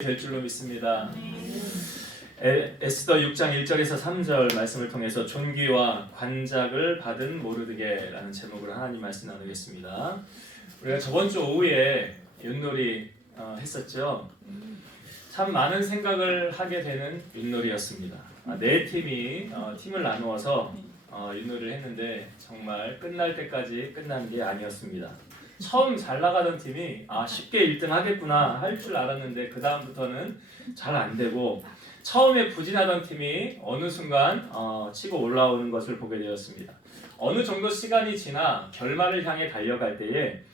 될 줄로 믿습니다. 에스더 6장 1절에서 3절 말씀을 통해서 존귀와 관작을 받은 모르드게라는 제목으로 하나님 말씀 나누겠습니다. 우리가 저번 주 오후에 윷놀이 했었죠. 참 많은 생각을 하게 되는 윷놀이였습니다. 네 팀이 팀을 나누어서 윷놀이를 했는데 정말 끝날 때까지 끝난 게 아니었습니다. 처음 잘 나가던 팀이 쉽게 1등 하겠구나 할 줄 알았는데 그 다음부터는 잘 안 되고 처음에 부진하던 팀이 어느 순간 치고 올라오는 것을 보게 되었습니다. 어느 정도 시간이 지나 결말을 향해 달려갈 때에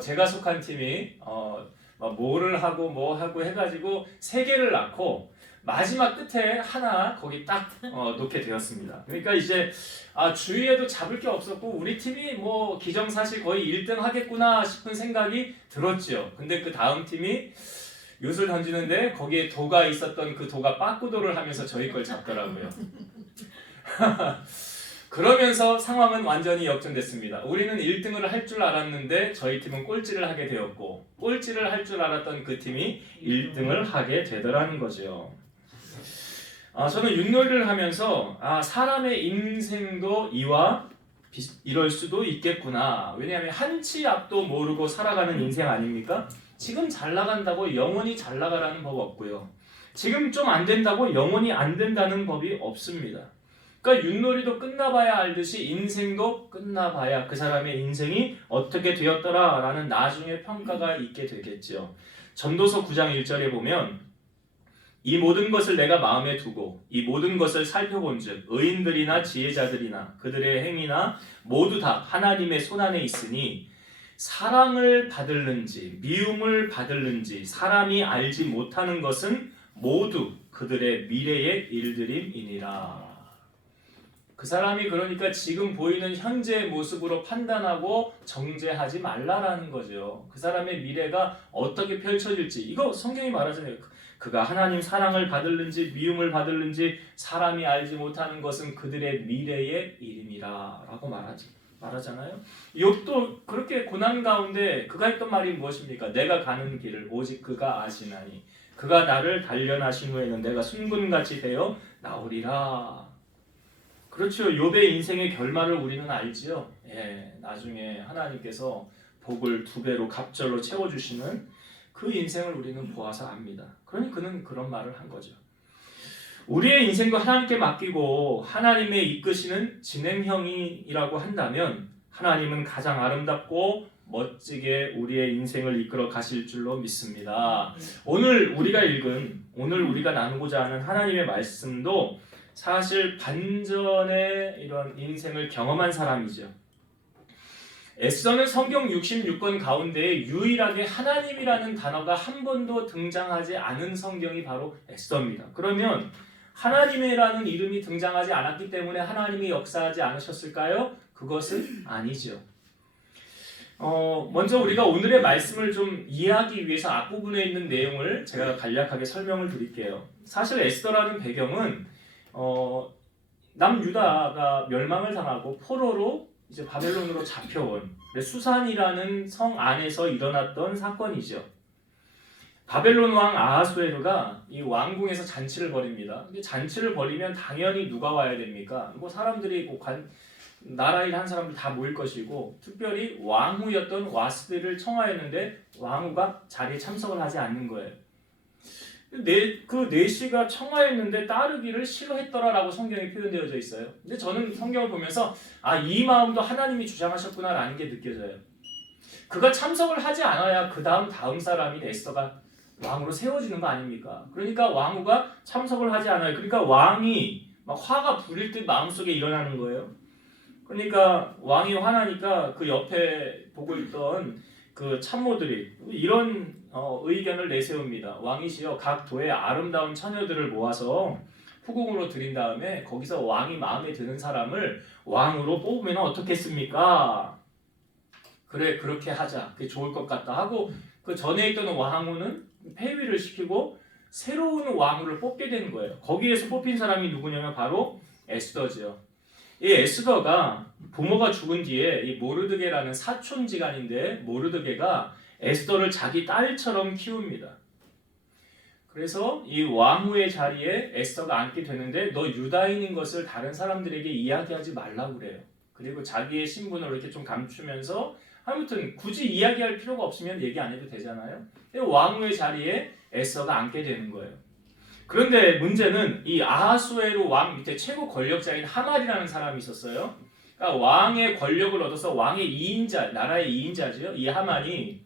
제가 속한 팀이 뭐를 하고 뭐 하고 해가지고 3개를 낳고 마지막 끝에 하나 거기 딱 놓게 되었습니다. 그러니까 이제 주위에도 잡을 게 없었고 우리 팀이 뭐 기정사실 거의 1등 하겠구나 싶은 생각이 들었죠. 근데 그 다음 팀이 윷을 던지는데 거기에 도가 있었던 그 도가 빠꾸도를 하면서 저희 걸 잡더라고요. 그러면서 상황은 완전히 역전됐습니다. 우리는 1등을 할 줄 알았는데 저희 팀은 꼴찌를 하게 되었고 꼴찌를 할 줄 알았던 그 팀이 1등을 하게 되더라는 거죠. 저는 윷놀이를 하면서 사람의 인생도 이럴 수도 있겠구나. 왜냐하면 한치 앞도 모르고 살아가는 인생 아닙니까? 지금 잘 나간다고 영원히 잘 나가라는 법 없고요. 지금 좀 안 된다고 영원히 안 된다는 법이 없습니다. 그러니까 윷놀이도 끝나봐야 알듯이 인생도 끝나봐야 그 사람의 인생이 어떻게 되었더라라는 나중에 평가가 있게 되겠죠. 전도서 9장 1절에 보면 이 모든 것을 내가 마음에 두고 이 모든 것을 살펴본즉 의인들이나 지혜자들이나 그들의 행위나 모두 다 하나님의 손안에 있으니 사랑을 받을는지 미움을 받을는지 사람이 알지 못하는 것은 모두 그들의 미래의 일들임이니라. 그 사람이 그러니까 지금 보이는 현재의 모습으로 판단하고 정죄하지 말라라는 거죠. 그 사람의 미래가 어떻게 펼쳐질지 이거 성경이 말하잖아요. 그가 하나님 사랑을 받을는지 미움을 받을는지 사람이 알지 못하는 것은 그들의 미래의 일임이라 라고 말하잖아요. 욥도 그렇게 고난 가운데 그가 했던 말이 무엇입니까? 내가 가는 길을 오직 그가 아시나니 그가 나를 단련하신 후에는 내가 순금같이 되어 나오리라. 그렇죠. 욥의 인생의 결말을 우리는 알지요. 나중에 하나님께서 복을 2배로 갑절로 채워주시는 그 인생을 우리는 보아서 압니다. 그러니 그는 그런 말을 한 거죠. 우리의 인생도 하나님께 맡기고 하나님의 이끄시는 진행형이라고 한다면 하나님은 가장 아름답고 멋지게 우리의 인생을 이끌어 가실 줄로 믿습니다. 오늘 우리가 나누고자 하는 하나님의 말씀도 사실 반전의 이런 인생을 경험한 사람이죠. 에스더는 성경 66권 가운데 유일하게 하나님이라는 단어가 한 번도 등장하지 않은 성경이 바로 에스더입니다. 그러면 하나님이라는 이름이 등장하지 않았기 때문에 하나님이 역사하지 않으셨을까요? 그것은 아니죠. 먼저 우리가 오늘의 말씀을 좀 이해하기 위해서 앞부분에 있는 내용을 제가 간략하게 설명을 드릴게요. 사실 에스더라는 배경은 남유다가 멸망을 당하고 포로로 이제 바벨론으로 잡혀온 수산이라는 성 안에서 일어났던 사건이죠. 바벨론 왕 아하수에르가 이 왕궁에서 잔치를 벌입니다. 근데 잔치를 벌이면 당연히 누가 와야 됩니까? 뭐 사람들이 나라 일 한 사람들 다 모일 것이고 특별히 왕후였던 와스비를 청하였는데 왕후가 자리에 참석을 하지 않는 거예요. 그 내시가 청하였는데 따르기를 싫어했더라라고 성경에 표현되어져 있어요. 근데 저는 성경을 보면서 이 마음도 하나님이 주장하셨구나라는 게 느껴져요. 그가 참석을 하지 않아야 그 다음 사람인 에스더가 왕으로 세워지는 거 아닙니까? 그러니까 왕후가 참석을 하지 않아요. 그러니까 왕이 막 화가 부릴 듯 마음속에 일어나는 거예요. 그러니까 왕이 화나니까 그 옆에 보고 있던 그 참모들이 이런 의견을 내세웁니다. 왕이시여 각 도의 아름다운 처녀들을 모아서 후궁으로 들인 다음에 거기서 왕이 마음에 드는 사람을 왕으로 뽑으면 어떻겠습니까? 그래 그렇게 하자. 그게 좋을 것 같다 하고 그 전에 있던 왕후는 폐위를 시키고 새로운 왕후를 뽑게 되는 거예요. 거기에서 뽑힌 사람이 누구냐면 바로 에스더죠. 이 에스더가 부모가 죽은 뒤에 이 모르드게라는 사촌지간인데 모르드게가 에스더를 자기 딸처럼 키웁니다. 그래서 이 왕후의 자리에 에스더가 앉게 되는데 너 유다인인 것을 다른 사람들에게 이야기하지 말라고 그래요. 그리고 자기의 신분을 이렇게 좀 감추면서 아무튼 굳이 이야기할 필요가 없으면 얘기 안 해도 되잖아요. 왕후의 자리에 에스더가 앉게 되는 거예요. 그런데 문제는 이 아하수에로 왕 밑에 최고 권력자인 하만이라는 사람이 있었어요. 그러니까 왕의 권력을 얻어서 왕의 2인자, 나라의 2인자죠. 이 하만이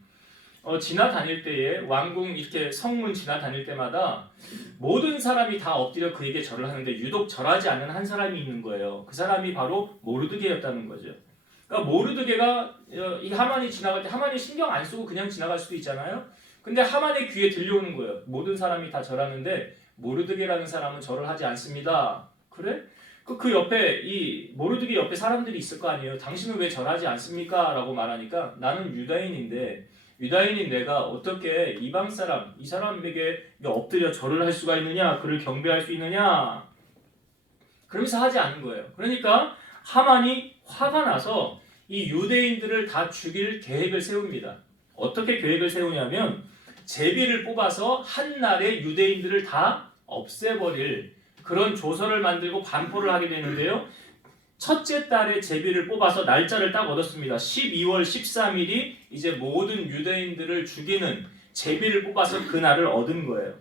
지나다닐 때에 왕궁 이렇게 성문 지나다닐 때마다 모든 사람이 다 엎드려 그에게 절을 하는데 유독 절하지 않는 한 사람이 있는 거예요. 그 사람이 바로 모르드게였다는 거죠. 그러니까 모르드게가 이 하만이 지나갈 때 하만이 신경 안 쓰고 그냥 지나갈 수도 있잖아요. 근데 하만의 귀에 들려오는 거예요. 모든 사람이 다 절하는데 모르드게라는 사람은 절을 하지 않습니다. 그래? 그 옆에 이 모르드게 옆에 사람들이 있을 거 아니에요. 당신은 왜 절하지 않습니까? 라고 말하니까 나는 유다인인데 유다인인 내가 어떻게 이방 사람, 이 사람에게 엎드려 절을 할 수가 있느냐? 그를 경배할 수 있느냐? 그러면서 하지 않는 거예요. 그러니까 하만이 화가 나서 이 유대인들을 다 죽일 계획을 세웁니다. 어떻게 계획을 세우냐면 제비를 뽑아서 한 날에 유대인들을 다 없애버릴 그런 조서를 만들고 반포를 하게 되는데요. 첫째 달에 제비를 뽑아서 날짜를 딱 얻었습니다. 12월 13일이 이제 모든 유대인들을 죽이는 제비를 뽑아서 그날을 얻은 거예요.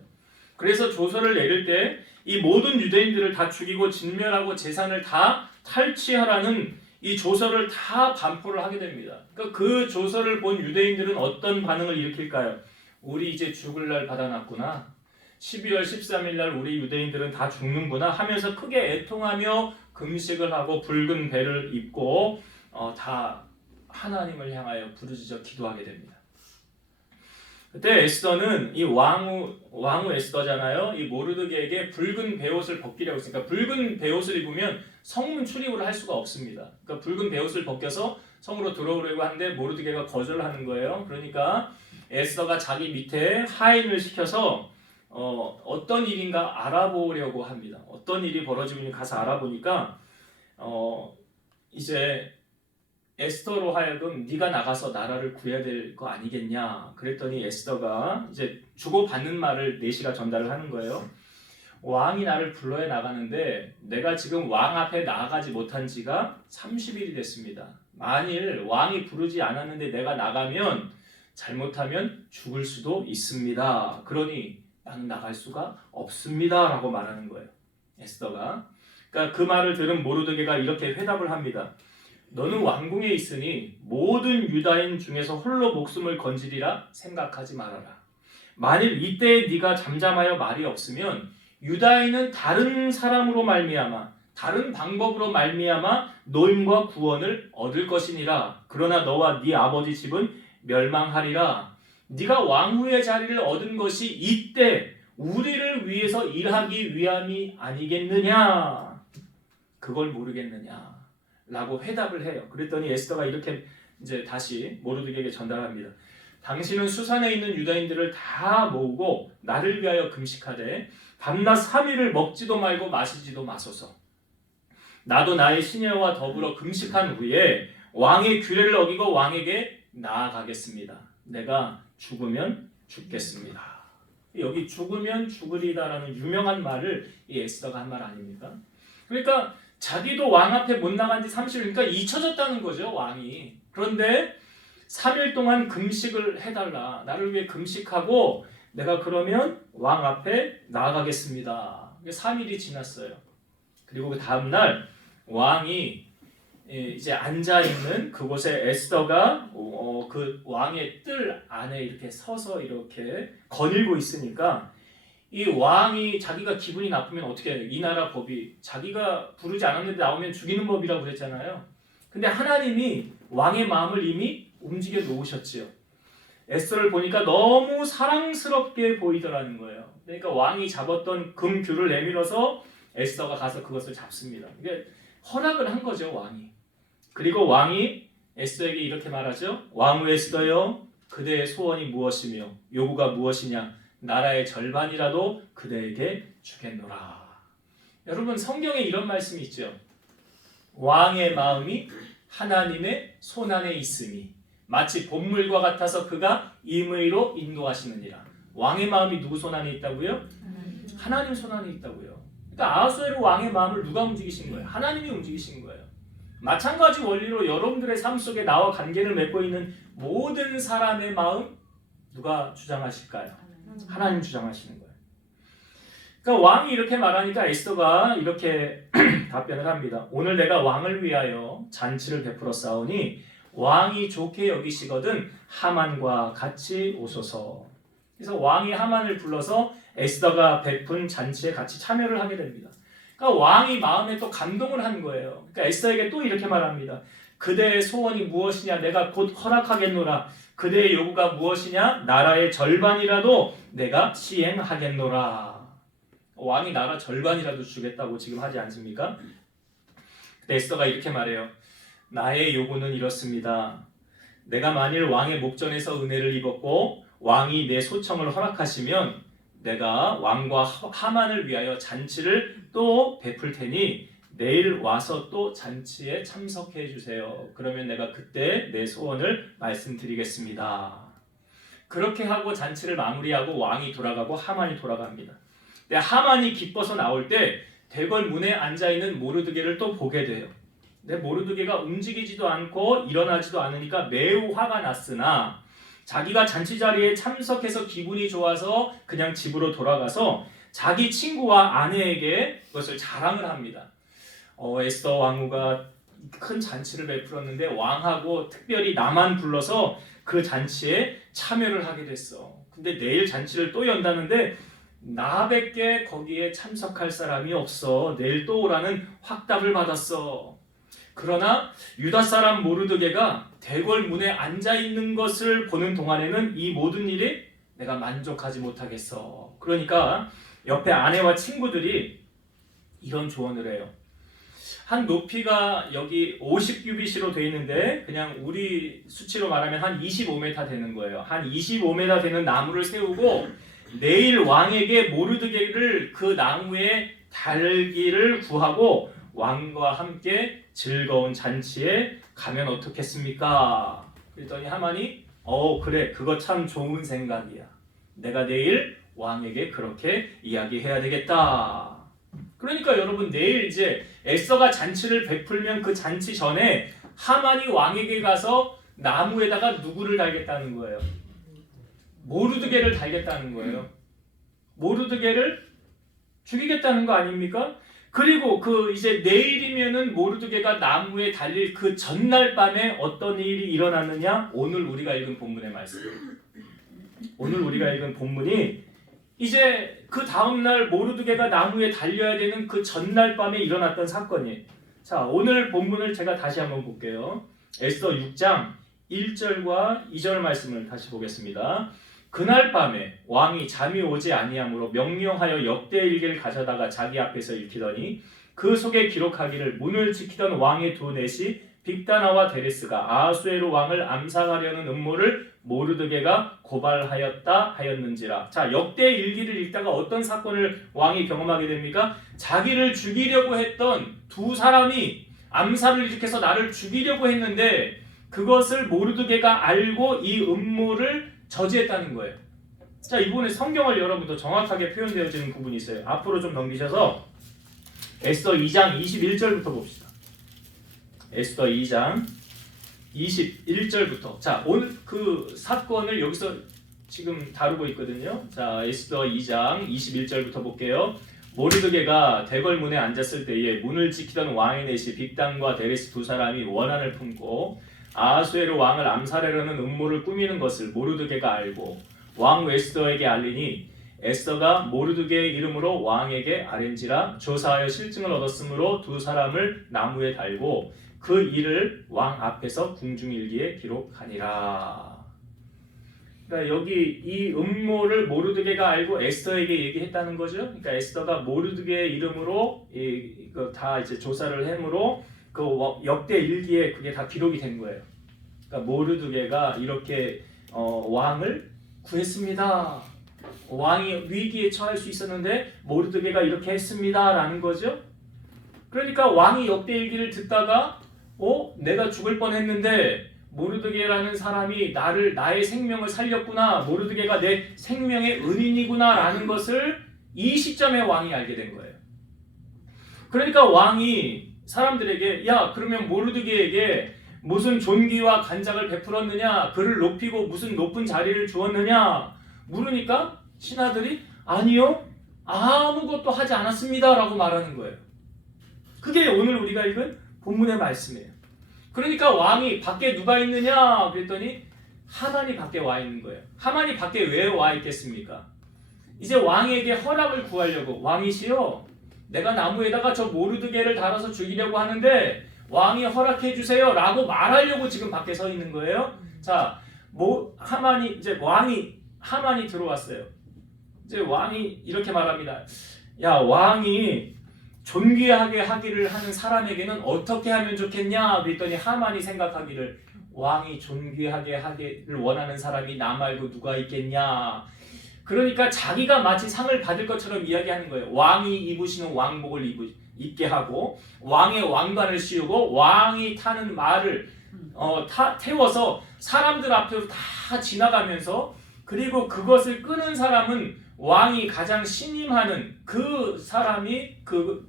그래서 조서를 내릴 때 이 모든 유대인들을 다 죽이고 진멸하고 재산을 다 탈취하라는 이 조서를 다 반포를 하게 됩니다. 그러니까 그 조서를 본 유대인들은 어떤 반응을 일으킬까요? 우리 이제 죽을 날 받아놨구나. 12월 13일 날 우리 유대인들은 다 죽는구나 하면서 크게 애통하며 금식을 하고 붉은 배를 입고 다 하나님을 향하여 부르짖어 기도하게 됩니다. 그때 에스더는 이 왕후 에스더잖아요. 이 모르드게에게 붉은 베옷을 벗기라고 했으니까 붉은 베옷을 입으면 성문 출입을 할 수가 없습니다. 그러니까 붉은 베옷을 벗겨서 성으로 들어오려고 하는데 모르드게가 거절하는 거예요. 그러니까 에스더가 자기 밑에 하인을 시켜서 어떤 일인가 알아보려고 합니다. 어떤 일이 벌어지고 있는지 가서 알아보니까 이제 에스더로 하여금 네가 나가서 나라를 구해야 될 거 아니겠냐. 그랬더니 에스더가 이제 주고받는 말을 내시가 전달을 하는 거예요. 왕이 나를 불러야 나가는데 내가 지금 왕 앞에 나아가지 못한 지가 30일이 됐습니다. 만일 왕이 부르지 않았는데 내가 나가면 잘못하면 죽을 수도 있습니다. 그러니 나는 나갈 수가 없습니다. 라고 말하는 거예요. 에스더가. 그러니까 그 말을 들은 모르드게가 이렇게 회답을 합니다. 너는 왕궁에 있으니 모든 유다인 중에서 홀로 목숨을 건지리라 생각하지 말아라. 만일 이때 네가 잠잠하여 말이 없으면 유다인은 다른 사람으로 말미암아 다른 방법으로 말미암아 노임과 구원을 얻을 것이니라. 그러나 너와 네 아버지 집은 멸망하리라. 네가 왕후의 자리를 얻은 것이 이때 우리를 위해서 일하기 위함이 아니겠느냐? 그걸 모르겠느냐? 라고 회답을 해요. 그랬더니 에스더가 이렇게 이제 다시 모르드게에게 전달합니다. 당신은 수산에 있는 유다인들을 다 모으고 나를 위하여 금식하되 밤낮 3일을 먹지도 말고 마시지도 마소서. 나도 나의 시녀와 더불어 금식한 후에 왕의 규례를 어기고 왕에게 나아가겠습니다. 내가 죽으면 죽겠습니다. 여기 죽으면 죽으리다라는 유명한 말을 이 에스더가 한 말 아닙니까? 그러니까 자기도 왕 앞에 못 나간 지 30일, 그러니까 잊혀졌다는 거죠, 왕이. 그런데 3일 동안 금식을 해달라. 나를 위해 금식하고 내가 그러면 왕 앞에 나아가겠습니다. 3일이 지났어요. 그리고 그 다음날 왕이 이제 앉아있는 그곳에 에스더가 그 왕의 뜰 안에 이렇게 서서 이렇게 거닐고 있으니까 이 왕이 자기가 기분이 나쁘면 어떻게 해요? 이 나라 법이 자기가 부르지 않았는데 나오면 죽이는 법이라고 그랬잖아요. 근데 하나님이 왕의 마음을 이미 움직여 놓으셨지요. 에스더를 보니까 너무 사랑스럽게 보이더라는 거예요. 그러니까 왕이 잡았던 금규를 내밀어서 에스더가 가서 그것을 잡습니다. 이게 허락을 한 거죠, 왕이. 그리고 왕이 에스더에게 이렇게 말하죠. 왕후 에스더여, 그대의 소원이 무엇이며 요구가 무엇이냐? 나라의 절반이라도 그대에게 주겠노라. 여러분, 성경에 이런 말씀이 있죠. 왕의 마음이 하나님의 손안에 있음이 마치 본물과 같아서 그가 임의로 인도하시느니라. 왕의 마음이 누구 손 안에 있다고요? 하나님 손 안에 있다고요. 그러니까 아하수에로 왕의 마음을 누가 움직이신 거예요? 하나님이 움직이신 거예요. 마찬가지 원리로 여러분들의 삶 속에 나와 관계를 맺고 있는 모든 사람의 마음 누가 주장하실까요? 하나님 주장하시는 거예요. 그러니까 왕이 이렇게 말하니까 에스더가 이렇게 답변을 합니다. 오늘 내가 왕을 위하여 잔치를 베풀어 싸우니 왕이 좋게 여기시거든 하만과 같이 오소서. 그래서 왕이 하만을 불러서 에스더가 베푼 잔치에 같이 참여를 하게 됩니다. 그러니까 왕이 마음에 또 감동을 한 거예요. 그러니까 에스더에게 또 이렇게 말합니다. 그대의 소원이 무엇이냐? 내가 곧 허락하겠노라. 그대의 요구가 무엇이냐? 나라의 절반이라도 내가 시행하겠노라. 왕이 나라 절반이라도 주겠다고 지금 하지 않습니까? 근데 에스더가 이렇게 말해요. 나의 요구는 이렇습니다. 내가 만일 왕의 목전에서 은혜를 입었고 왕이 내 소청을 허락하시면 내가 왕과 하만을 위하여 잔치를 또 베풀 테니 내일 와서 또 잔치에 참석해 주세요. 그러면 내가 그때 내 소원을 말씀드리겠습니다. 그렇게 하고 잔치를 마무리하고 왕이 돌아가고 하만이 돌아갑니다. 근데 하만이 기뻐서 나올 때 대궐 문에 앉아있는 모르드게를 또 보게 돼요. 근데 모르드게가 움직이지도 않고 일어나지도 않으니까 매우 화가 났으나 자기가 잔치 자리에 참석해서 기분이 좋아서 그냥 집으로 돌아가서 자기 친구와 아내에게 그것을 자랑을 합니다. 에스더 왕후가 큰 잔치를 베풀었는데 왕하고 특별히 나만 불러서 그 잔치에 참여를 하게 됐어. 근데 내일 잔치를 또 연다는데 나밖에 거기에 참석할 사람이 없어. 내일 또 오라는 확답을 받았어. 그러나 유다 사람 모르드게가 대궐 문에 앉아 있는 것을 보는 동안에는 이 모든 일이 내가 만족하지 못하겠어. 그러니까 옆에 아내와 친구들이 이런 조언을 해요. 한 높이가 여기 50규빗으로 되어 있는데 그냥 우리 수치로 말하면 한 25m 되는 거예요. 한 25m 되는 나무를 세우고 내일 왕에게 모르드게를 그 나무에 달기를 구하고 왕과 함께 즐거운 잔치에 가면 어떻겠습니까? 그랬더니 하만이 그래 그거 참 좋은 생각이야. 내가 내일 왕에게 그렇게 이야기해야 되겠다. 그러니까 여러분 내일 이제 에스더가 잔치를 베풀면 그 잔치 전에 하만이 왕에게 가서 나무에다가 누구를 달겠다는 거예요? 모르드게를 달겠다는 거예요. 모르드게를 죽이겠다는 거 아닙니까? 그리고 그 이제 내일이면은 모르드게가 나무에 달릴 그 전날 밤에 어떤 일이 일어났느냐? 오늘 우리가 읽은 본문의 말씀. 오늘 우리가 읽은 본문이 이제 그 다음날 모르드게가 나무에 달려야 되는 그 전날 밤에 일어났던 사건이에요. 자, 오늘 본문을 제가 다시 한번 볼게요. 에스더 6장 1절과 2절 말씀을 다시 보겠습니다. 그날 밤에 왕이 잠이 오지 아니하므로 명령하여 역대일기를 가져다가 자기 앞에서 읽히더니 그 속에 기록하기를 문을 지키던 왕의 두 넷이 빅다나와 데레스가 아하수에로 왕을 암살하려는 음모를 모르드게가 고발하였다 하였는지라. 자, 역대일기를 읽다가 어떤 사건을 왕이 경험하게 됩니까? 자기를 죽이려고 했던 두 사람이 암살을 일으켜서 나를 죽이려고 했는데 그것을 모르드게가 알고 이 음모를 저지했다는 거예요. 자, 이번에 성경을 여러분도 정확하게 표현되어지는 부분이 있어요. 앞으로 좀 넘기셔서 에스더 2장 21절부터 봅시다. 에스더 2장 21절부터. 자, 오늘 그 사건을 여기서 지금 다루고 있거든요. 자, 에스더 2장 21절부터 볼게요. 모르드게가 대궐 문에 앉았을 때에 문을 지키던 왕의 넷이 빅단과 데레스 두 사람이 원한을 품고 아하수에로 왕을 암살하려는 음모를 꾸미는 것을 모르드게가 알고 왕 에스더에게 알리니 에스더가 모르드게의 이름으로 왕에게 아뢰니라. 조사하여 실증을 얻었으므로 두 사람을 나무에 달고 그 일을 왕 앞에서 궁중일기에 기록하니라. 그러니까 여기 이 음모를 모르드게가 알고 에스더에게 얘기했다는 거죠. 그러니까 에스더가 모르드게의 이름으로 다 이제 조사를 함으로 그 역대 일기에 그게 다 기록이 된 거예요. 그러니까 모르드게가 이렇게 왕을 구했습니다. 왕이 위기에 처할 수 있었는데 모르드게가 이렇게 했습니다라는 거죠. 그러니까 왕이 역대 일기를 듣다가 내가 죽을 뻔했는데 모르드게라는 사람이 나의 생명을 살렸구나. 모르드게가 내 생명의 은인이구나 라는 것을 이 시점에 왕이 알게 된 거예요. 그러니까 왕이 사람들에게 야 그러면 모르드게에게 무슨 존귀와 간작을 베풀었느냐, 그를 높이고 무슨 높은 자리를 주었느냐 물으니까 신하들이 아니요 아무것도 하지 않았습니다 라고 말하는 거예요. 그게 오늘 우리가 읽은 본문의 말씀이에요. 그러니까 왕이 밖에 누가 있느냐 그랬더니 하만이 밖에 와 있는 거예요. 하만이 밖에 왜 와 있겠습니까? 이제 왕에게 허락을 구하려고 왕이시여 내가 나무에다가 저 모르드게를 달아서 죽이려고 하는데 왕이 허락해 주세요 라고 말하려고 지금 밖에 서 있는 거예요. 자, 하만이 들어왔어요. 이제 왕이 이렇게 말합니다. 야 왕이 존귀하게 하기를 하는 사람에게는 어떻게 하면 좋겠냐 그랬더니 하만이 생각하기를 왕이 존귀하게 하기를 원하는 사람이 나 말고 누가 있겠냐. 그러니까 자기가 마치 상을 받을 것처럼 이야기하는 거예요. 왕이 입으시는 왕복을 입게 하고 왕의 왕관을 씌우고 왕이 타는 말을 태워서 사람들 앞으로 다 지나가면서 그리고 그것을 끄는 사람은 왕이 가장 신임하는 그 사람이 그걸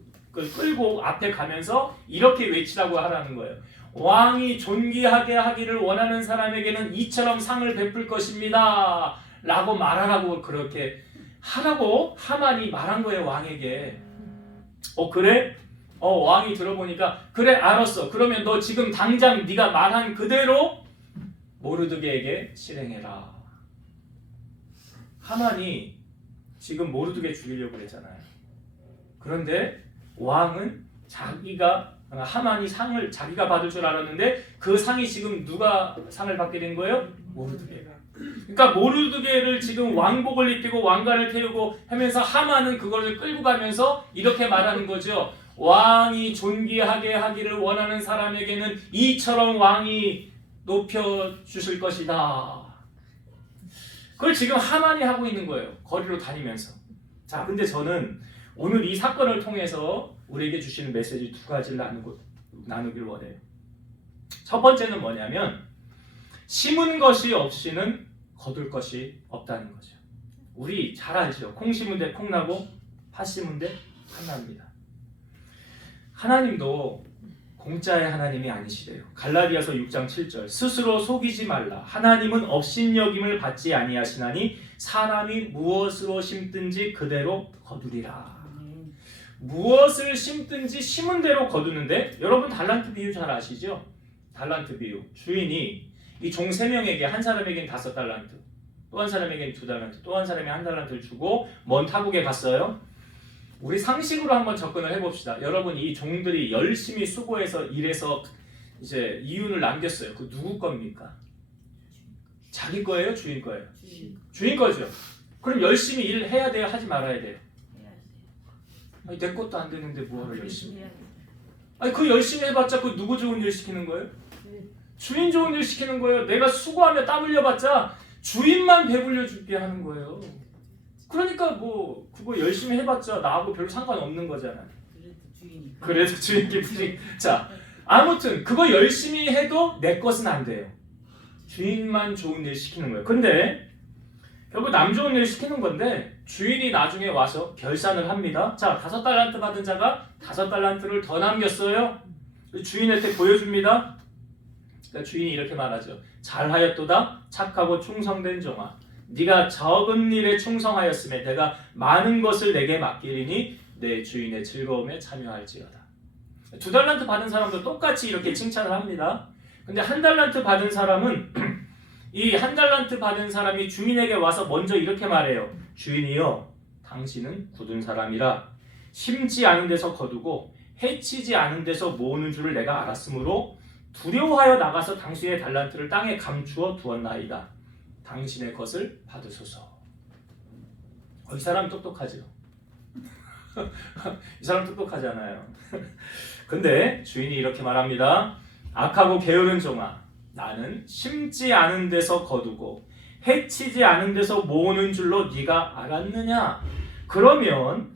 끌고 앞에 가면서 이렇게 외치라고 하라는 거예요. 왕이 존귀하게 하기를 원하는 사람에게는 이처럼 상을 베풀 것입니다 라고 말하라고 그렇게 하라고 하만이 말한 거예요. 왕에게. 그래? 왕이 들어보니까 그래 알았어. 그러면 너 지금 당장 네가 말한 그대로 모르드게에게 실행해라. 하만이 지금 모르드게 죽이려고 그랬잖아요. 그런데 왕은 하만이 상을 자기가 받을 줄 알았는데 그 상이 지금 누가 상을 받게 된 거예요? 모르드게가. 그러니까 모르드게를 지금 왕복을 입히고 왕관을 태우고 하면서 하만은 그거를 끌고 가면서 이렇게 말하는 거죠. 왕이 존귀하게 하기를 원하는 사람에게는 이처럼 왕이 높여주실 것이다. 그걸 지금 하만이 하고 있는 거예요. 거리로 다니면서. 자, 근데 저는 오늘 이 사건을 통해서 우리에게 주시는 메시지 두 가지를 나누길 원해요. 첫 번째는 뭐냐면 심은 것이 없이는 거둘 것이 없다는 거죠. 우리 잘 알죠. 콩 심은 데 콩 나고 팥 심은 데 팥 납니다. 하나님도 공짜의 하나님이 아니시래요. 갈라디아서 6장 7절 스스로 속이지 말라. 하나님은 업신여김을 받지 아니하시나니 사람이 무엇으로 심든지 그대로 거두리라. 무엇을 심든지 심은 대로 거두는데 여러분 달란트 비유 잘 아시죠? 달란트 비유. 주인이 이 종 3명에게 한 사람에겐 5달란트, 또 한 사람에겐 2달란트, 또 한 사람이 1달란트를 주고 먼 타국에 갔어요. 우리 상식으로 한번 접근을 해봅시다. 여러분 이 종들이 열심히 수고해서 일해서 이제 이윤을 남겼어요. 그 누구 겁니까? 자기 거예요? 주인 거예요? 주인 거죠. 그럼 열심히 일해야 돼요? 하지 말아야 돼요? 아니, 내 것도 안 되는데 뭐하러 열심히 해? 아니 그 열심히 해봤자 그 누구 좋은 일 시키는 거예요? 주인 좋은 일 시키는 거예요. 내가 수고하며 땀 흘려봤자 주인만 배불려 줄게 하는 거예요. 그러니까 뭐 그거 열심히 해봤자 나하고 별로 상관없는 거잖아요. 그래도 주인께 부식. 자, 아무튼 그거 열심히 해도 내 것은 안 돼요. 주인만 좋은 일 시키는 거예요. 근데 결국 남 좋은 일 시키는 건데 주인이 나중에 와서 결산을 합니다. 자, 5달란트 받은 자가 5달란트를 더 남겼어요. 주인한테 보여줍니다. 그러니까 주인이 이렇게 말하죠. 잘하였도다 착하고 충성된 종아. 네가 적은 일에 충성하였음에 내가 많은 것을 내게 맡기리니 내 주인의 즐거움에 참여할지어다. 2달란트 받은 사람도 똑같이 이렇게 칭찬을 합니다. 근데 1달란트 받은 사람은 이 1달란트 받은 사람이 주인에게 와서 먼저 이렇게 말해요. 주인이여 당신은 굳은 사람이라 심지 않은 데서 거두고 해치지 않은 데서 모으는 줄을 내가 알았으므로 두려워하여 나가서 당신의 달란트를 땅에 감추어 두었나이다. 당신의 것을 받으소서. 이 사람 똑똑하죠. 이 사람 똑똑하잖아요. 근데 주인이 이렇게 말합니다. 악하고 게으른 종아, 나는 심지 않은 데서 거두고 해치지 않은 데서 모으는 줄로 네가 알았느냐? 그러면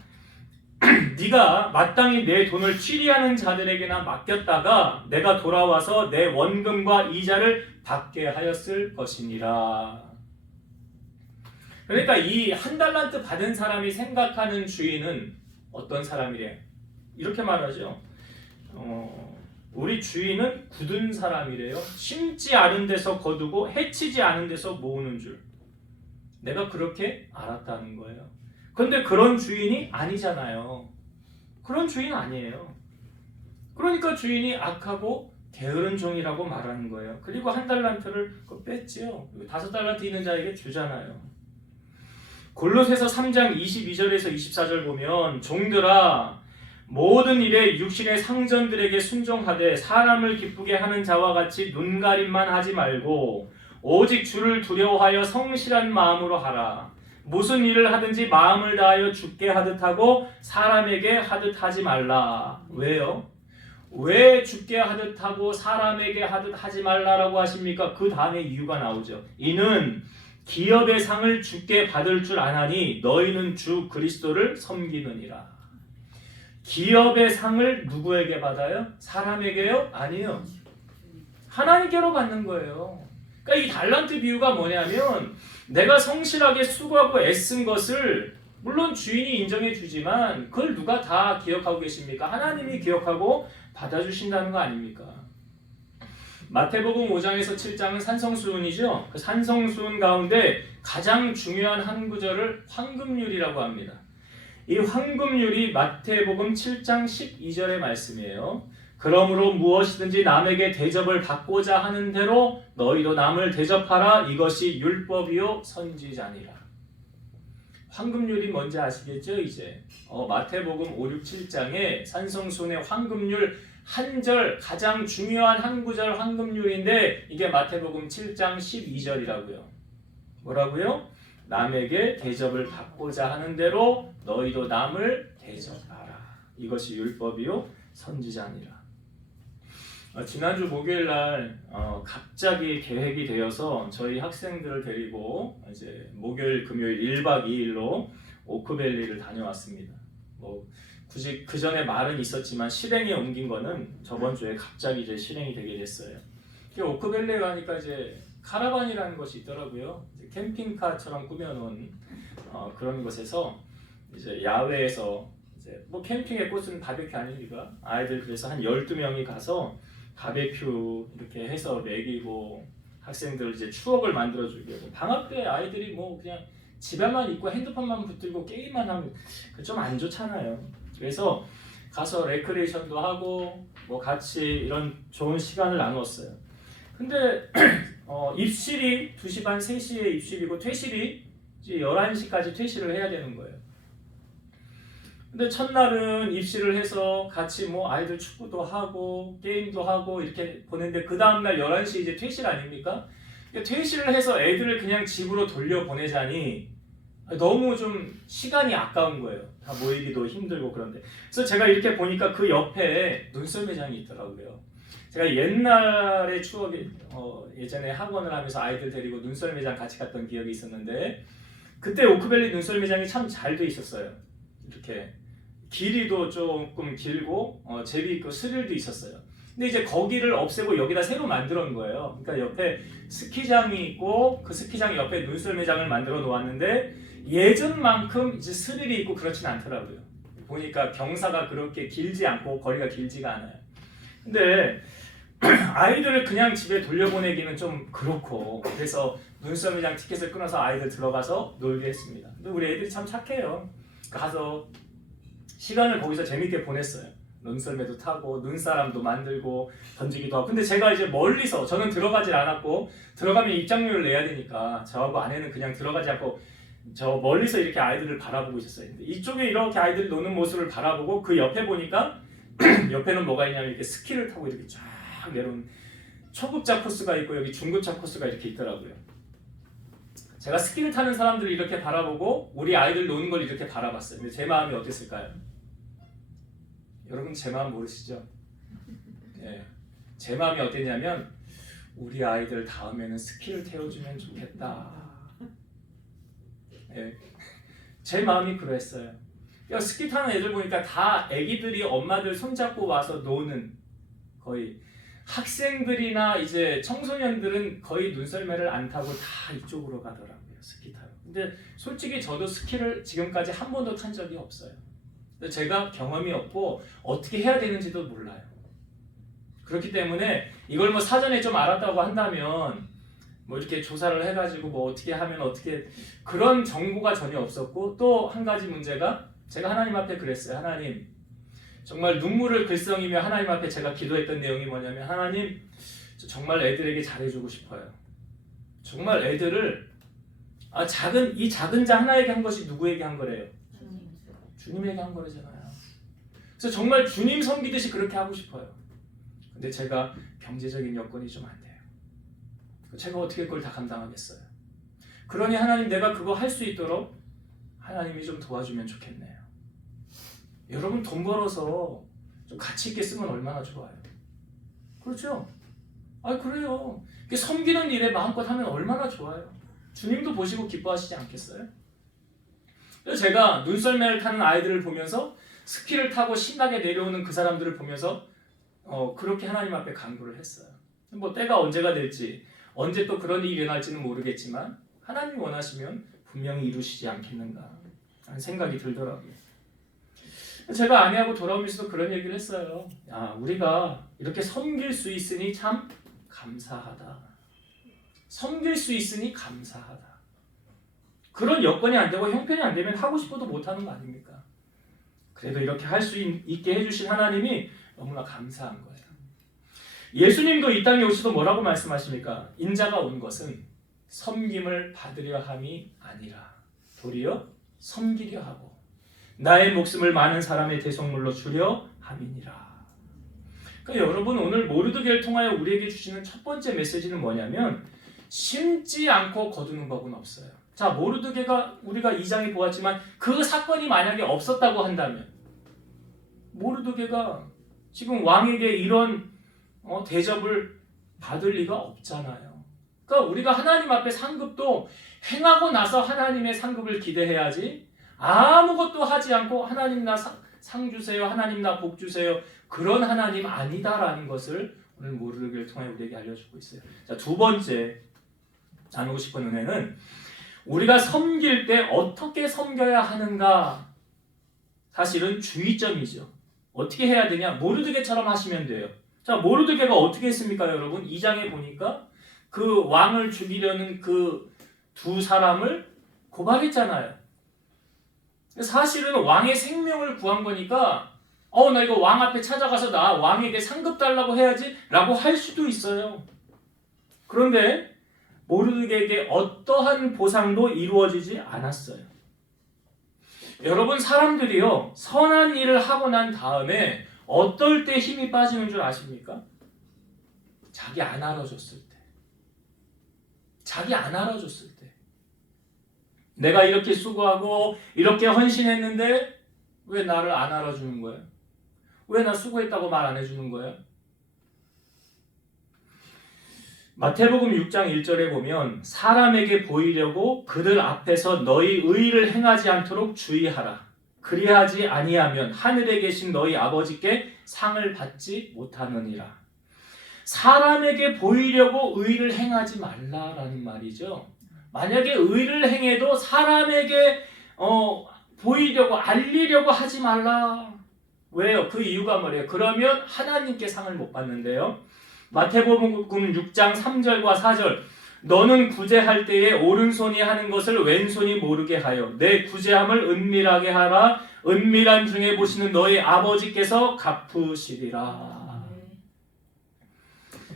네가 마땅히 내 돈을 취리하는 자들에게나 맡겼다가 내가 돌아와서 내 원금과 이자를 받게 하였을 것이니라. 그러니까 이 한 달란트 받은 사람이 생각하는 주인은 어떤 사람이래? 이렇게 말하죠. 우리 주인은 굳은 사람이래요. 심지 않은 데서 거두고 해치지 않은 데서 모으는 줄. 내가 그렇게 알았다는 거예요. 그런데 그런 주인이 아니잖아요. 그런 주인 아니에요. 그러니까 주인이 악하고 게으른 종이라고 말하는 거예요. 그리고 한 달란트를 뺐지요. 5달란트 있는 자에게 주잖아요. 골로새서 3장 22절에서 24절 보면 종들아 모든 일에 육신의 상전들에게 순종하되 사람을 기쁘게 하는 자와 같이 눈가림만 하지 말고 오직 주를 두려워하여 성실한 마음으로 하라. 무슨 일을 하든지 마음을 다하여 주께 하듯 하고 사람에게 하듯 하지 말라. 왜요? 왜 주께 하듯 하고 사람에게 하듯 하지 말라라고 하십니까? 그 다음에 이유가 나오죠. 이는 기업의 상을 주께 받을 줄 아나니 너희는 주 그리스도를 섬기느니라. 기업의 상을 누구에게 받아요? 사람에게요? 아니요. 하나님께로 받는 거예요. 그러니까 이 달란트 비유가 뭐냐면 내가 성실하게 수고하고 애쓴 것을 물론 주인이 인정해 주지만 그걸 누가 다 기억하고 계십니까? 하나님이 기억하고 받아주신다는 거 아닙니까? 마태복음 5장에서 7장은 산성수훈이죠. 그 산성수훈 가운데 가장 중요한 한 구절을 황금률이라고 합니다. 이 황금률이 마태복음 7장 12절의 말씀이에요. 그러므로 무엇이든지 남에게 대접을 받고자 하는 대로 너희도 남을 대접하라. 이것이 율법이요 선지자니라. 황금률이 뭔지 아시겠죠? 이제 마태복음 5, 6, 7장에 산성수훈의 황금률 한 절 가장 중요한 한 구절 황금률인데 이게 마태복음 7장 12절이라고요. 뭐라고요? 남에게 대접을 받고자 하는 대로 너희도 남을 대접하라. 이것이 율법이요 선지자니라. 지난주 목요일날 갑자기 계획이 되어서 저희 학생들을 데리고 이제 목요일 금요일 1박 2일로 오크밸리를 다녀왔습니다. 굳이 그 전에 말은 있었지만 실행에 옮긴 거는 저번 주에 갑자기 이제 실행이 되게 됐어요. 오크밸리에 가니까 이제 카라반이라는 것이 있더라고요. 이제 캠핑카처럼 꾸며놓은 그런 곳에서 이제 야외에서 이제 캠핑의 꽃은 바베큐 아닙니까? 아이들 그래서 한 12명이 가서 바베큐 이렇게 해서 먹이고 학생들 이제 추억을 만들어주고 방학 때 아이들이 그냥 집에만 있고 핸드폰만 붙들고 게임만 하면 좀 안 좋잖아요. 그래서 가서 레크레이션도 하고 같이 이런 좋은 시간을 나눴어요. 근데 입실이 2시 반 3시에 입실이고 퇴실이 이제 11시까지 퇴실을 해야 되는 거예요. 근데 첫날은 입실을 해서 같이 아이들 축구도 하고 게임도 하고 이렇게 보냈는데 그 다음날 11시 이제 퇴실 아닙니까? 퇴실을 해서 애들을 그냥 집으로 돌려보내자니 너무 좀 시간이 아까운 거예요. 다 모이기도 힘들고 그런데. 그래서 제가 이렇게 보니까 그 옆에 눈썰 매장이 있더라고요. 제가 옛날의 추억이 예전에 학원을 하면서 아이들 데리고 눈썰 매장 같이 갔던 기억이 있었는데 그때 오크밸리 눈썰 매장이 참 잘 돼 있었어요. 이렇게 길이도 조금 길고 제비 있고 스릴도 있었어요. 근데 이제 거기를 없애고 여기다 새로 만들어 놓은 거예요. 그러니까 옆에 스키장이 있고 그 스키장 옆에 눈썰 매장을 만들어 놓았는데 예전만큼 이제 스릴이 있고 그렇진 않더라고요. 보니까 경사가 그렇게 길지 않고 거리가 길지가 않아요. 근데 아이들을 그냥 집에 돌려보내기는 좀 그렇고 그래서 눈썰 매장 티켓을 끊어서 아이들 들어가서 놀게 했습니다. 근데 우리 애들이 참 착해요. 가서 시간을 거기서 재밌게 보냈어요. 눈썰매도 타고 눈사람도 만들고 던지기도 하고. 근데 제가 이제 멀리서 저는 들어가질 않았고 들어가면 입장료를 내야 되니까 저하고 아내는 그냥 들어가지 않고 저 멀리서 이렇게 아이들을 바라보고 있었어요. 근데 이쪽에 이렇게 아이들이 노는 모습을 바라보고 그 옆에 보니까 옆에는 뭐가 있냐면 이렇게 스키를 타고 이렇게 쫙 내려온 초급자 코스가 있고 여기 중급자 코스가 이렇게 있더라고요. 제가 스키를 타는 사람들을 이렇게 바라보고 우리 아이들 노는 걸 이렇게 바라봤어요. 근데 제 마음이 어땠을까요? 여러분 제 마음 모르시죠? 네. 제 마음이 어땠냐면 우리 아이들 다음에는 스키를 태워주면 좋겠다. 네. 제 마음이 그랬어요. 스키 타는 애들 보니까 다 애기들이 엄마들 손잡고 와서 노는, 거의 학생들이나 이제 청소년들은 거의 눈썰매를 안 타고 다 이쪽으로 가더라고요, 스키 타러. 근데 솔직히 저도 스키를 지금까지 한 번도 탄 적이 없어요. 제가 경험이 없고 어떻게 해야 되는지도 몰라요. 그렇기 때문에 이걸 뭐 사전에 좀 알았다고 한다면 뭐 이렇게 조사를 해가지고 뭐 어떻게 하면 어떻게, 그런 정보가 전혀 없었고, 또 한 가지 문제가 제가 하나님 앞에 그랬어요. 하나님, 정말 눈물을 글썽이며 하나님 앞에 제가 기도했던 내용이 뭐냐면, 하나님, 저 정말 애들에게 잘해주고 싶어요. 정말 애들을 이 작은 자 하나에게 한 것이 누구에게 한 거래요? 주님에게 한 거잖아요. 그래서 정말 주님 섬기듯이 그렇게 하고 싶어요. 근데 제가 경제적인 여건이 좀 안 돼요. 제가 어떻게 그걸 다 감당하겠어요? 그러니 하나님, 내가 그거 할 수 있도록 하나님이 좀 도와주면 좋겠네요. 여러분, 돈 벌어서 좀 가치 있게 쓰면 얼마나 좋아요. 그렇죠? 그래요. 섬기는 일에 마음껏 하면 얼마나 좋아요. 주님도 보시고 기뻐하시지 않겠어요? 그래서 제가 눈썰매를 타는 아이들을 보면서, 스키를 타고 신나게 내려오는 그 사람들을 보면서 그렇게 하나님 앞에 간구를 했어요. 뭐 때가 언제가 될지, 언제 또 그런 일이 일어날지는 모르겠지만 하나님이 원하시면 분명히 이루시지 않겠는가 하는 생각이 들더라고요. 제가 아내하고 돌아오면서도 그런 얘기를 했어요. 우리가 이렇게 섬길 수 있으니 참 감사하다. 섬길 수 있으니 감사하다. 그런 여건이 안 되고 형편이 안 되면 하고 싶어도 못하는 거 아닙니까? 그래도 이렇게 할 수 있게 해주신 하나님이 너무나 감사한 거예요. 예수님도 이 땅에 오시도 뭐라고 말씀하십니까? 인자가 온 것은 섬김을 받으려 함이 아니라 도리어 섬기려 하고 나의 목숨을 많은 사람의 대속물로 주려 함이니라. 그러니까 여러분, 오늘 모르드게를 통하여 우리에게 주시는 첫 번째 메시지는 뭐냐면, 심지 않고 거두는 법은 없어요. 자, 모르드게가 우리가 2장에 보았지만 그 사건이 만약에 없었다고 한다면, 모르드게가 지금 왕에게 이런 대접을 받을 리가 없잖아요. 그러니까 우리가 하나님 앞에 상급도 행하고 나서 하나님의 상급을 기대해야지, 아무것도 하지 않고 하나님 나 상 주세요, 하나님 나 복 주세요, 그런 하나님 아니다라는 것을 오늘 모르드게를 통해 우리에게 알려주고 있어요. 자, 두 번째 나누고 싶은 은혜는, 우리가 섬길 때 어떻게 섬겨야 하는가, 사실은 주의점이죠. 어떻게 해야 되냐? 모르드게처럼 하시면 돼요. 자, 모르드게가 어떻게 했습니까, 여러분? 2장에 보니까 그 왕을 죽이려는 그 두 사람을 고발했잖아요. 사실은 왕의 생명을 구한 거니까 나 이거 왕 앞에 찾아가서 나 왕에게 상급 달라고 해야지 라고 할 수도 있어요. 그런데 모르드게에게 어떠한 보상도 이루어지지 않았어요. 여러분, 사람들이요, 선한 일을 하고 난 다음에 어떨 때 힘이 빠지는 줄 아십니까? 자기 안 알아줬을 때. 자기 안 알아줬을 때. 내가 이렇게 수고하고 이렇게 헌신했는데 왜 나를 안 알아주는 거예요? 왜 나 수고했다고 말 안 해주는 거예요? 마태복음 6장 1절에 보면, 사람에게 보이려고 그들 앞에서 너희 의를 행하지 않도록 주의하라. 그리하지 아니하면 하늘에 계신 너희 아버지께 상을 받지 못하느니라. 사람에게 보이려고 의를 행하지 말라라는 말이죠. 만약에 의를 행해도 사람에게 보이려고, 알리려고 하지 말라. 왜요? 그 이유가 뭐래요? 그러면 하나님께 상을 못 받는데요. 마태복음 6장 3절과 4절, 너는 구제할 때에 오른손이 하는 것을 왼손이 모르게 하여 내 구제함을 은밀하게 하라. 은밀한 중에 보시는 너희 아버지께서 갚으시리라.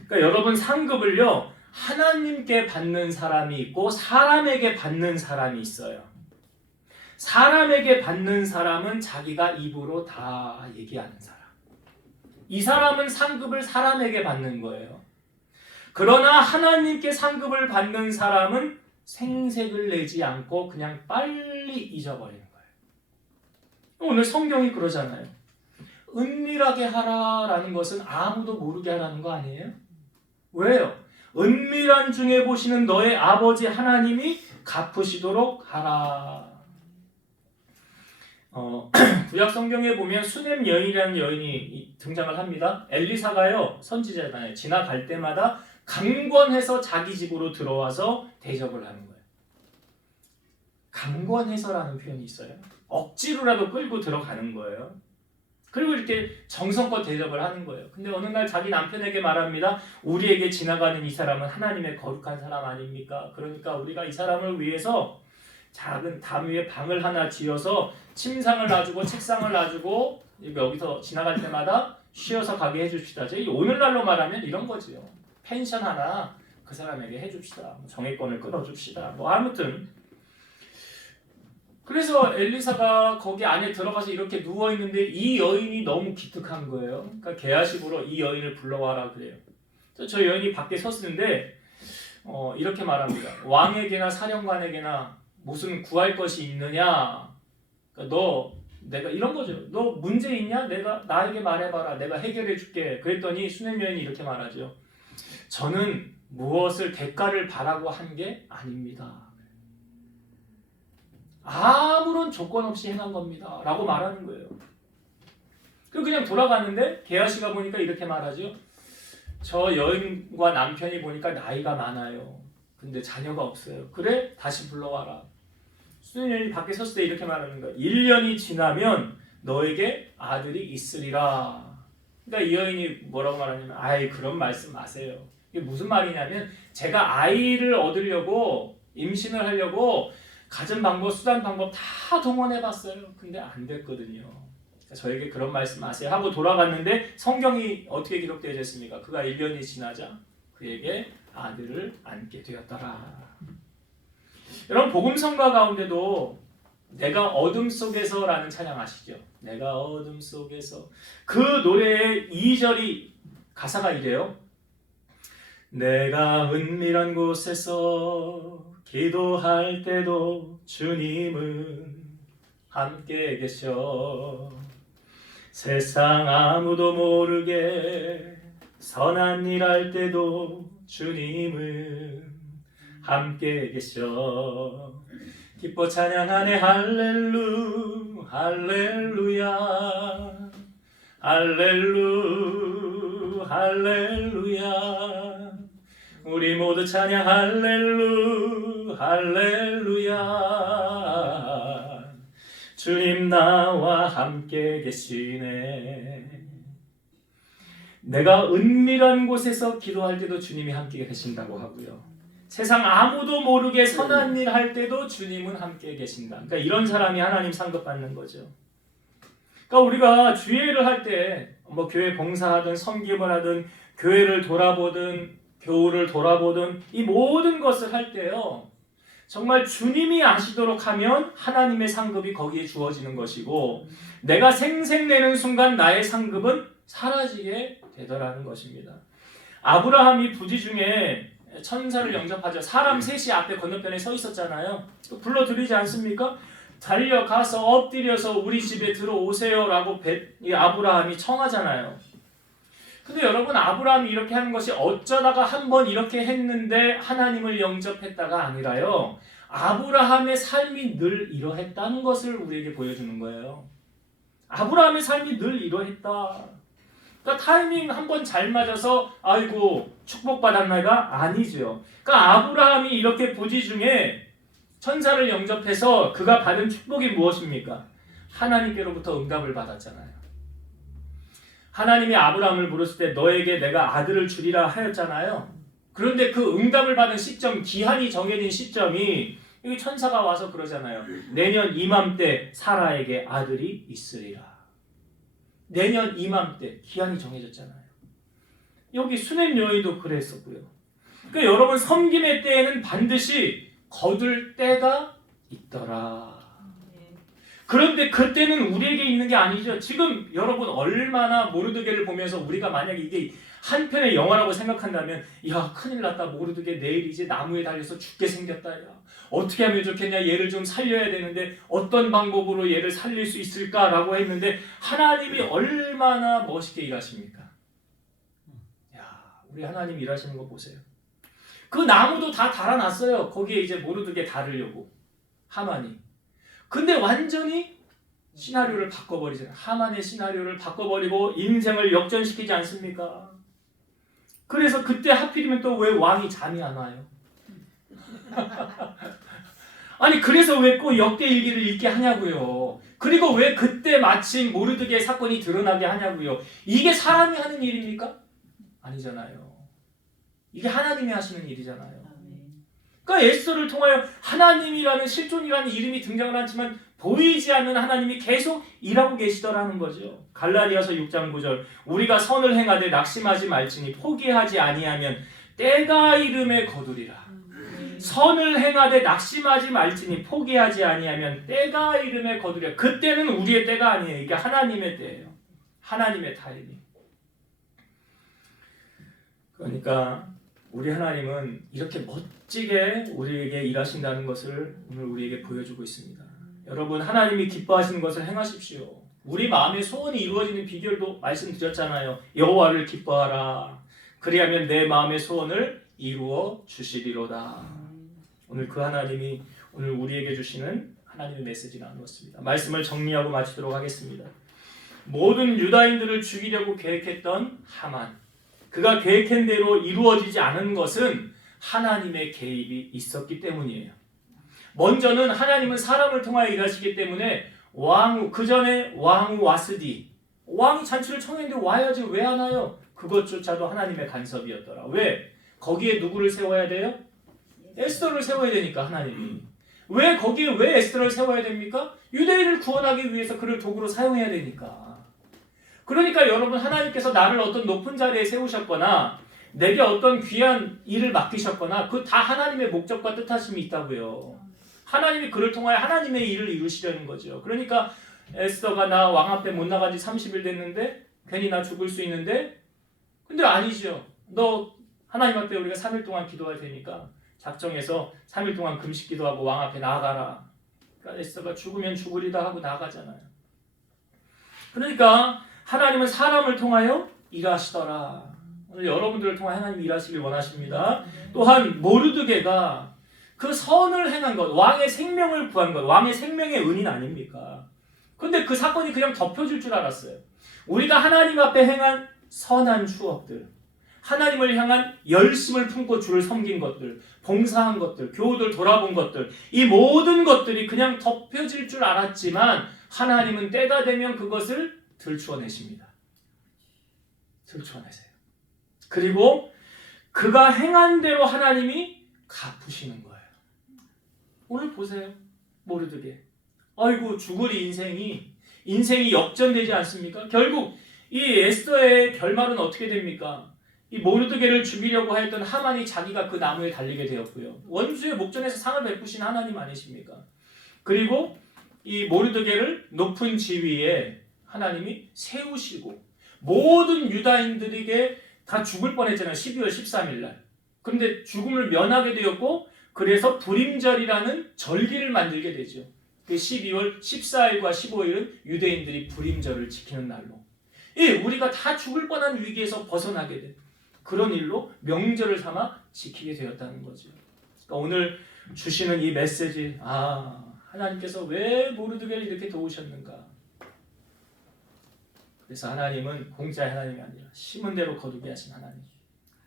그러니까 여러분, 상급을요, 하나님께 받는 사람이 있고 사람에게 받는 사람이 있어요. 사람에게 받는 사람은 자기가 입으로 다 얘기하는 사람. 이 사람은 상급을 사람에게 받는 거예요. 그러나 하나님께 상급을 받는 사람은 생색을 내지 않고 그냥 빨리 잊어버리는 거예요. 오늘 성경이 그러잖아요. 은밀하게 하라라는 것은 아무도 모르게 하라는 거 아니에요? 왜요? 은밀한 중에 보시는 너의 아버지 하나님이 갚으시도록 하라. 구약 성경에 보면 수넴 여인이라는 여인이 등장을 합니다. 엘리사가요 선지자잖아요. 지나갈 때마다 강권해서 자기 집으로 들어와서 대접을 하는 거예요. 강권해서라는 표현이 있어요. 억지로라도 끌고 들어가는 거예요. 그리고 이렇게 정성껏 대접을 하는 거예요. 근데 어느 날 자기 남편에게 말합니다. 우리에게 지나가는 이 사람은 하나님의 거룩한 사람 아닙니까? 그러니까 우리가 이 사람을 위해서 작은 담 위에 방을 하나 지어서 침상을 놔주고 책상을 놔주고 여기서 지나갈 때마다 쉬어서 가게 해줍시다. 저희 오늘날로 말하면 이런 거지요. 펜션 하나 그 사람에게 해줍시다. 정액권을 끊어줍시다. 뭐 아무튼 그래서 엘리사가 거기 안에 들어가서 이렇게 누워있는데 이 여인이 너무 기특한 거예요. 그러니까 게하식으로 이 여인을 불러와라 그래요. 저 여인이 밖에 섰는데 이렇게 말합니다. 왕에게나 사령관에게나 무슨 구할 것이 있느냐? 그러니까 내가 이런 거죠. 너 문제 있냐? 나에게 말해봐라. 내가 해결해 줄게. 그랬더니 수넴 여인이 이렇게 말하죠. 저는 무엇을 대가를 바라고 한 게 아닙니다. 아무런 조건 없이 행한 겁니다. 라고 말하는 거예요. 그냥 돌아갔는데 게하시가 보니까 이렇게 말하죠. 저 여인과 남편이 보니까 나이가 많아요. 근데 자녀가 없어요. 그래? 다시 불러와라. 수녀이 밖에 섰을 때 이렇게 말하는 거예요. 1년이 지나면 너에게 아들이 있으리라. 그러니까 이 여인이 뭐라고 말하냐면 그런 말씀 마세요. 이게 무슨 말이냐면 제가 아이를 얻으려고 임신을 하려고 가진 방법, 수단 방법 다 동원해봤어요. 근데 안 됐거든요. 그러니까 저에게 그런 말씀 마세요 하고 돌아갔는데 성경이 어떻게 기록되어 있습니까? 그가 1년이 지나자 그에게 아들을 안게 되었더라. 여러분 복음성가 가운데도 내가 어둠 속에서라는 찬양 아시죠? 내가 어둠 속에서 그 노래의 2절이 가사가 이래요. 내가 은밀한 곳에서 기도할 때도 주님은 함께 계셔. 세상 아무도 모르게 선한 일 할 때도 주님은 함께 계셔. 기뻐 찬양하네 할렐루야 할렐루야 우리 모두 찬양 할렐루야 주님 나와 함께 계시네. 내가 은밀한 곳에서 기도할 때도 주님이 함께 계신다고 하고요. 세상 아무도 모르게 선한 일 할 때도 주님은 함께 계신다. 그러니까 이런 사람이 하나님 상급받는 거죠. 그러니까 우리가 주일을 할 때 뭐 교회 봉사하든 섬김을 하든 교회를 돌아보든 교우를 돌아보든 이 모든 것을 할 때요. 정말 주님이 아시도록 하면 하나님의 상급이 거기에 주어지는 것이고 내가 생색내는 순간 나의 상급은 사라지게 되더라는 것입니다. 아브라함이 부지 중에 천사를 영접하죠. 사람 셋이 앞에 건너편에 서 있었잖아요. 불러드리지 않습니까? 달려가서 엎드려서 우리 집에 들어오세요 라고 아브라함이 청하잖아요. 근데 여러분 아브라함이 이렇게 하는 것이 어쩌다가 한번 이렇게 했는데 하나님을 영접했다가 아니라요. 아브라함의 삶이 늘 이러했다는 것을 우리에게 보여주는 거예요. 아브라함의 삶이 늘 이러했다. 그러니까 타이밍 한번 잘 맞아서 아이고 축복받았나가 아니죠. 그러니까 아브라함이 이렇게 부지 중에 천사를 영접해서 그가 받은 축복이 무엇입니까? 하나님께로부터 응답을 받았잖아요. 하나님이 아브라함을 부르실 때 너에게 내가 아들을 주리라 하였잖아요. 그런데 그 응답을 받은 시점, 기한이 정해진 시점이 여기 천사가 와서 그러잖아요. 내년 이맘때 사라에게 아들이 있으리라. 내년 이맘때 기한이 정해졌잖아요. 여기 수넴 여인도 그랬었고요. 그러니까 여러분 섬김의 때에는 반드시 거둘 때가 있더라. 그런데 그때는 우리에게 있는 게 아니죠. 지금 여러분 얼마나 모르드게를 보면서 우리가 만약에 이게 한편의 영화라고 생각한다면 야 큰일 났다. 모르드게 내일 이제 나무에 달려서 죽게 생겼다. 야 어떻게 하면 좋겠냐. 얘를 좀 살려야 되는데 어떤 방법으로 얘를 살릴 수 있을까라고 했는데 하나님이 얼마나 멋있게 일하십니까? 야 우리 하나님 일하시는 거 보세요. 그 나무도 다 달아놨어요. 거기에 이제 모르드게 다르려고 하만이. 근데 완전히 시나리오를 바꿔버리잖아요. 하만의 시나리오를 바꿔버리고 인생을 역전시키지 않습니까? 그래서 그때 하필이면 또 왜 왕이 잠이 안 와요? 아니 그래서 왜 꼭 역대일기를 읽게 하냐고요. 그리고 왜 그때 마침 모르드게의 사건이 드러나게 하냐고요. 이게 사람이 하는 일입니까? 아니잖아요. 이게 하나님이 하시는 일이잖아요. 그러니까 에스더를 통하여 하나님이라는 실존이라는 이름이 등장을 하지만 보이지 않는 하나님이 계속 일하고 계시더라는 거죠. 갈라디아서 6장 9절 우리가 선을 행하되 낙심하지 말지니 포기하지 아니하면 때가 이름에 거두리라. 선을 행하되 낙심하지 말지니 포기하지 아니하면 때가 이름에 거두리라. 그때는 우리의 때가 아니에요. 이게 하나님의 때예요. 하나님의 타이밍. 그러니까 우리 하나님은 이렇게 멋지게 우리에게 일하신다는 것을 오늘 우리에게 보여주고 있습니다. 여러분 하나님이 기뻐하시는 것을 행하십시오. 우리 마음의 소원이 이루어지는 비결도 말씀드렸잖아요. 여호와를 기뻐하라. 그리하면 내 마음의 소원을 이루어 주시리로다. 오늘 그 하나님이 오늘 우리에게 주시는 하나님의 메시지 나누었습니다. 말씀을 정리하고 마치도록 하겠습니다. 모든 유다인들을 죽이려고 계획했던 하만, 그가 계획한 대로 이루어지지 않은 것은 하나님의 개입이 있었기 때문이에요. 먼저는 하나님은 사람을 통하여 일하시기 때문에 왕후, 그 전에 왕후 와스디, 왕이 잔치를 청했는데 와야지 왜 안 와요? 그것조차도 하나님의 간섭이었더라. 왜? 거기에 누구를 세워야 돼요? 에스더를 세워야 되니까 하나님이. 왜 거기에 왜 에스더를 세워야 됩니까? 유대인을 구원하기 위해서 그를 도구로 사용해야 되니까. 그러니까 여러분 하나님께서 나를 어떤 높은 자리에 세우셨거나 내게 어떤 귀한 일을 맡기셨거나 그 다 하나님의 목적과 뜻하심이 있다고요. 하나님이 그를 통하여 하나님의 일을 이루시려는 거죠. 그러니까 에스더가 나 왕 앞에 못 나간 지 30일 됐는데 괜히 나 죽을 수 있는데 근데 아니죠. 너 하나님 앞에 우리가 3일 동안 기도할 테니까 작정해서 3일 동안 금식 기도하고 왕 앞에 나아가라. 그러니까 에스더가 죽으면 죽으리다 하고 나가잖아요. 그러니까 하나님은 사람을 통하여 일하시더라. 오늘 여러분들을 통해 하나님이 일하시길 원하십니다. 또한 모르드게가 그 선을 행한 것, 왕의 생명을 구한 것, 왕의 생명의 은인 아닙니까? 근데 그 사건이 그냥 덮여질 줄 알았어요. 우리가 하나님 앞에 행한 선한 추억들, 하나님을 향한 열심을 품고 주를 섬긴 것들, 봉사한 것들, 교우들 돌아본 것들, 이 모든 것들이 그냥 덮여질 줄 알았지만 하나님은 때가 되면 그것을 들추어내십니다. 들추어내세요. 그리고 그가 행한 대로 하나님이 갚으시는 거예요. 오늘 보세요. 모르드게. 아이고 죽으리 인생이 역전되지 않습니까? 결국 이 에스더의 결말은 어떻게 됩니까? 이 모르드게를 죽이려고 했던 하만이 자기가 그 나무에 달리게 되었고요. 원수의 목전에서 상을 베푸신 하나님 아니십니까? 그리고 이 모르드게를 높은 지위에 하나님이 세우시고 모든 유다인들에게 다 죽을 뻔했잖아요. 12월 13일 날. 그런데 죽음을 면하게 되었고 그래서 불임절이라는 절기를 만들게 되죠. 그 12월 14일과 15일은 유대인들이 불임절을 지키는 날로. 우리가 다 죽을 뻔한 위기에서 벗어나게 된 그런 일로 명절을 삼아 지키게 되었다는 거죠. 그러니까 오늘 주시는 이 메시지, 하나님께서 왜 모르드게를 이렇게 도우셨는가? 그래서 하나님은 공짜의 하나님이 아니라 심은 대로 거두게 하신 하나님.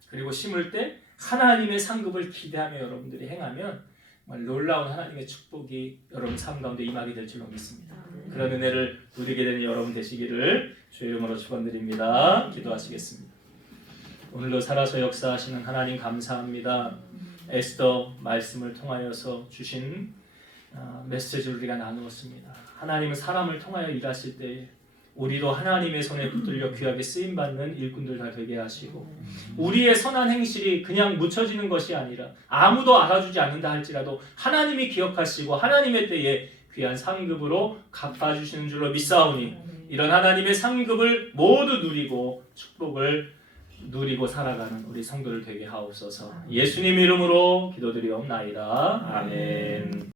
그리고 심을 때 하나님의 상급을 기대하며 여러분들이 행하면 정말 놀라운 하나님의 축복이 여러분 삶 가운데 임하게 될 줄로 믿습니다. 그런 은혜를 누리게 되는 여러분 되시기를 주의 이름으로 축원드립니다. 기도하시겠습니다. 오늘도 살아서 역사하시는 하나님 감사합니다. 에스더 말씀을 통하여서 주신 메시지를 우리가 나누었습니다. 하나님은 사람을 통하여 일하실 때 우리도 하나님의 손에 붙들려 귀하게 쓰임받는 일꾼들 다 되게 하시고 우리의 선한 행실이 그냥 묻혀지는 것이 아니라 아무도 알아주지 않는다 할지라도 하나님이 기억하시고 하나님의 때에 귀한 상급으로 갚아주시는 줄로 믿사오니 이런 하나님의 상급을 모두 누리고 축복을 누리고 살아가는 우리 성도들 되게 하옵소서. 예수님 이름으로 기도드리옵나이다. 아멘.